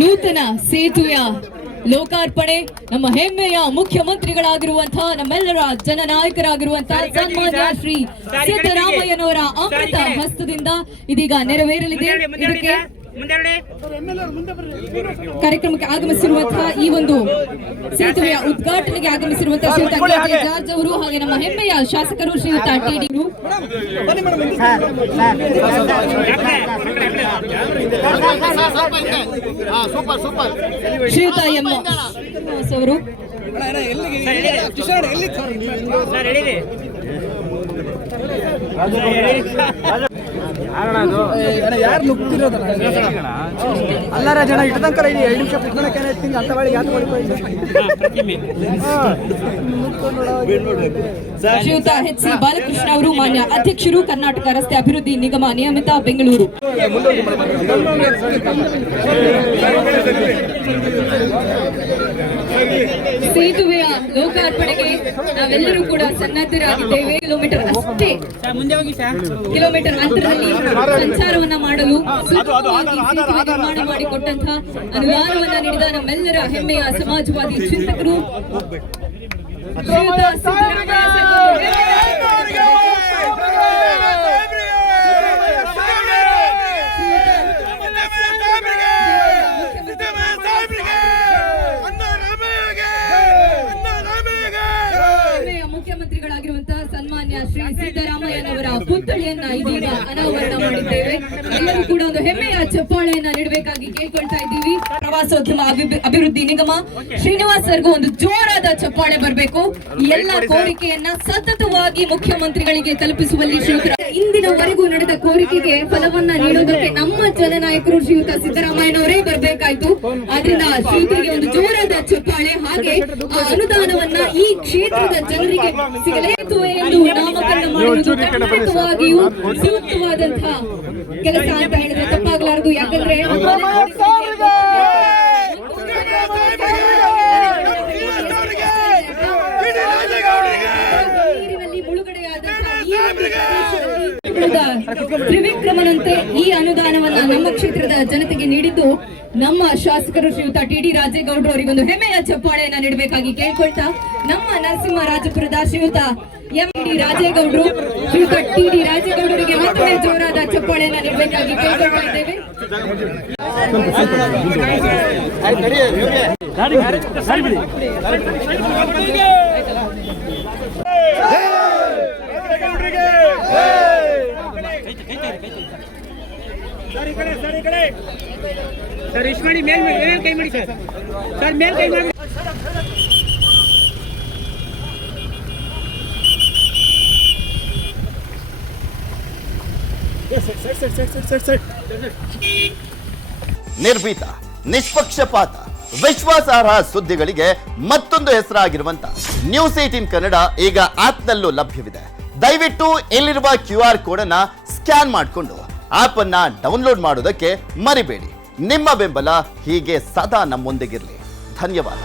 ನೂತನ ಸೇತುವೆಯ ಲೋಕಾರ್ಪಣೆ ನಮ್ಮ ಹೆಮ್ಮೆಯ ಮುಖ್ಯಮಂತ್ರಿಗಳಾಗಿರುವಂತಹ ನಮ್ಮೆಲ್ಲರ ಜನನಾಯಕರಾಗಿರುವಂತಹ ಸನ್ಮಾನ್ಯ ಶ್ರೀ ಸಿದ್ದರಾಮಯ್ಯನವರ ಅಮೃತ ಹಸ್ತದಿಂದ ಇದೀಗ ನೆರವೇರಲಿದೆ. ಇದಕ್ಕೆ ಕಾರ್ಯಕ್ರಮಕ್ಕೆ ಆಗಮಿಸಿರುವಂತಹ ಈ ಒಂದು ಸೇತುವೆಯ ಉದ್ಘಾಟನೆಗೆ ಆಗಮಿಸಿರುವಂತಹ ಶ್ರೀಯುತ ಕೆ.ಜೆ. ಜಾರ್ಜ್ ಅವರು ಹಾಗೆ ನಮ್ಮ ಹೆಮ್ಮೆಯ ಶಾಸಕರು ಶ್ರೀಯುತ ಟಿ.ಡಿ. ಶ್ರೀಯುತ ಎಂ ಅವರು ಯಾರು ನುಗ್ತಿರೋದಲ್ಲ ಅಲ್ಲಾರ ಜನ ಇಟ್ಟದಂಕರ 2 ನಿಮಿಷ ಕುತ್ಕೊಳಕ್ಕೆ ಅಂತ ಬಳಿ ಯಾಕೆ ಶ್ರೀಯುತ ಎಚ್.ಸಿ. ಬಾಲಕೃಷ್ಣ ಅವರು ಮಾನ್ಯ ಅಧ್ಯಕ್ಷರು ಕರ್ನಾಟಕ ರಸ್ತೆ ಅಭಿವೃದ್ಧಿ ನಿಗಮ ನಿಯಮಿತ ಬೆಂಗಳೂರು. ಸೇತುವೆಯ ಲೋಕಾರ್ಪಣೆಗೆ ನಾವೆಲ್ಲರೂ ಕೂಡ ಸನ್ನದ್ಧರಾಗಿದ್ದೇವೆ. ಕಿಲೋಮೀಟರ್ ಅಂತರದಲ್ಲಿ ಸಂಚಾರವನ್ನ ಮಾಡಲು ಸುಲಭವಾಗಿ ಸೇತುವೆ ನಿರ್ಮಾಣ ಮಾಡಿಕೊಟ್ಟಂತಹ ಅನುದಾನವನ್ನ ನೀಡಿದ ನಮ್ಮೆಲ್ಲರ ಹೆಮ್ಮೆಯ ಸಮಾಜವಾದಿ ಚಿಂತಕರು ಶ್ರೀಯುತ ಸಿದ್ದರಾಮಯ್ಯ ಮುಖ್ಯಮಂತ್ರಿಗಳಾಗಿರುವಂತಹ ಸನ್ಮಾನ್ಯ ಶ್ರೀ ಸಿದ್ದರಾಮಯ್ಯನವರ ಪುತ್ಥಳಿಯನ್ನ ಇದೀಗ ಅನಾವರಣ ಮಾಡಿದ್ದೇವೆ. ಎಲ್ಲರೂ ಕೂಡ ಒಂದು ಹೆಮ್ಮೆಯ ಚಪ್ಪಾಳೆಯನ್ನ ನೀಡಬೇಕಾಗಿ ಕೇಳ್ಕೊಳ್ತಾ ಇದ್ದೀವಿ. ಪ್ರವಾಸೋದ್ಯಮ ಅಭಿವೃದ್ಧಿ ನಿಗಮ ಶ್ರೀನಿವಾಸ್ ಸರ್ಗೂ ಒಂದು ಜೋರಾದ ಚಪ್ಪಾಳೆ ಬರಬೇಕು. ಎಲ್ಲ ಕೋರಿಕೆಯನ್ನ ಸತತವಾಗಿ ಮುಖ್ಯಮಂತ್ರಿಗಳಿಗೆ ತಲುಪಿಸುವಲ್ಲಿ ಶ್ರೀಯುತ ಇಂದಿನವರೆಗೂ ನಡೆದ ಕೋರಿಕೆಗೆ ಫಲವನ್ನ ನೀಡುವುದಕ್ಕೆ ನಮ್ಮ ಜನನಾಯಕರು ಶ್ರೀಯುತ ಸಿದ್ದರಾಮಯ್ಯನವರೇ ಬರಬೇಕಾಯ್ತು. ಆದ್ರಿಂದ ಶ್ರೀಯುತರಿಗೆ ಒಂದು ಜೋರಾದ ಚಪ್ಪಾಳೆ ಹಾಗೆ ಆ ಅನುದಾನವನ್ನ ಈ ಕ್ಷೇತ್ರದ ಜನರಿಗೆ ಸಿಗಲೇತು ಎಂದು ನಾಮಕರಣ ಮಾಡುವುದು ಖಂಡಿತವಾಗಿಯೂ ಸೂಕ್ತವಾದಂತಹ ಕೆಲಸ ಅಂತ ಹೇಳಿದ್ರೆ ತಪ್ಪಾಗಲಾರದು. ಯಾಕಂದ್ರೆ ನೀರಿನಲ್ಲಿ ತ್ರಿವಿಕ್ರಮನಂತೆ ಈ ಅನುದಾನವನ್ನ ನಮ್ಮ ಕ್ಷೇತ್ರದ ಜನತೆಗೆ ನೀಡಿದ್ದು ನಮ್ಮ ಶಾಸಕರು ಶ್ರೀಯುತ ಟಿ.ಡಿ. ರಾಜೇಗೌಡರು ಅವರಿಗೊಂದು ಹೆಮ್ಮೆಯ ಚಪ್ಪಾಳೆಯನ್ನ ನೀಡಬೇಕಾಗಿ ಕೇಳ್ಕೊಳ್ತಾ ನಮ್ಮ ನರಸಿಂಹರಾಜಪುರದ ಶ್ರೀಯುತ ಎಂ.ಡಿ. ರಾಜೇಗೌಡರು ಶ್ರೀಯುತ ಟಿ.ಡಿ. ರಾಜೇಗೌಡರಿಗೆ ಮತ್ತೊಮ್ಮೆ ಜೋರಾದ ಚಪ್ಪಾಳೆಯನ್ನ ನೀಡಬೇಕಾಗಿ ಕೇಳ್ಕೊಳ್ತಾ ಇದ್ದೇವೆ. ಸರ್ ಇಷ್ಟು ಮಾಡಿ ಮೇಲ್ ಕೈ ಮಾಡಿ ಸರ್ ಮೇಲ್ ಕೈ ಮಾಡಿ. ನಿರ್ಭೀತ, ನಿಷ್ಪಕ್ಷಪಾತ, ವಿಶ್ವಾಸಾರ್ಹ ಸುದ್ದಿಗಳಿಗೆ ಮತ್ತೊಂದು ಹೆಸರಾಗಿರುವಂತ ನ್ಯೂಸ್ 18 ಕನ್ನಡ ಈಗ ಆಪ್ನಲ್ಲೂ ಲಭ್ಯವಿದೆ. ದಯವಿಟ್ಟು ಇಲ್ಲಿರುವ QR ಕೋಡ್ ಅನ್ನ ಸ್ಕ್ಯಾನ್ ಮಾಡಿಕೊಂಡು ಆಪ್ ಅನ್ನ ಡೌನ್ಲೋಡ್ ಮಾಡೋದಕ್ಕೆ ಮರಿಬೇಡಿ. ನಿಮ್ಮ ಬೆಂಬಲ ಹೀಗೆ ಸದಾ ನಮ್ಮೊಂದಿಗಿರಲಿ. ಧನ್ಯವಾದ.